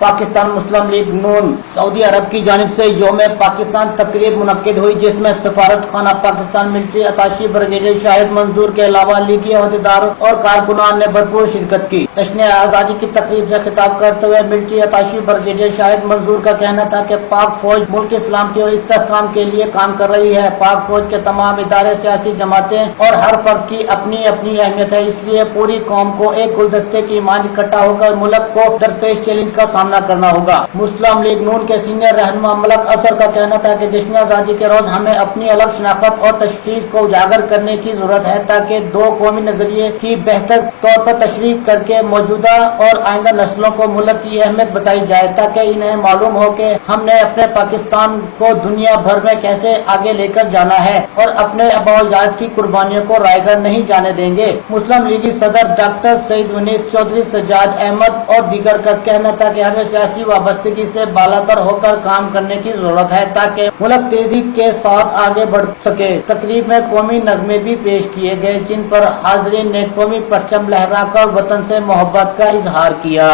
पाकिस्तान मुस्लिम league नून Saudi अरब की जानिब से योम पाकिस्तान तकरीब मुनक्किद हुई, जिसमें सफारत खाना Pakistan, military attaché, brigadier Shahid मंजूर के अलावा लीगी अहदेदारों और कारकुनान ने भरपूर शिरकत की। जश्न आजादी की तकरीब से खिताब करते हुए मिलिट्री अताशी ब्रिगेडियर शाहिद मंजूर का कहना था कि पाक फौज मुल्क इस्लाम के इस्तेहकाम के लिए काम कर रही है। पाक फौज के तमाम इदारे, सियासी जमातें और हर फर्द की अपनी अपनी अहमियत है, इसलिए पूरी कौम को एक गुलदस्ते की ईमान इकट्ठा होकर मुल्क को दरपेश चैलेंज का सामना करना होगा। मुस्लिम लीग नून के सीनियर रहनुमा मलक असर का कहना था कि जश्न आजादी के रोज हमें अपनी अलग शनाख्त और तशखीस को उजागर करने की जरूरत है, ताकि दो कौमी नजरिए की बेहतर तौर पर तशरीह करके मौजूदा और आइंदा नस्लों को मुल्क की अहमियत बताई जाए, ताकि इन्हें मालूम हो कि हमने अपने पाकिस्तान को दुनिया भर में कैसे आगे लेकर जाना है और अपने अबाजात की कुर्बानियों को रायगर नहीं जाने देंगे। मुस्लिम लीगी सदर डॉक्टर सईद वनीस चौधरी, सज्जाद अहमद और दीगर का कहना था कि हमें सियासी वाबस्तगी से बालातर होकर काम करने की जरूरत है, ताकि मुल्क तेजी के साथ आगे बढ़ सके। तकरीब में कौमी नगमे भी पेश किए गए, जिन पर हाजरीन ने कौमी परचम लहराकर वतन से मोहब्बत का इजहार किया।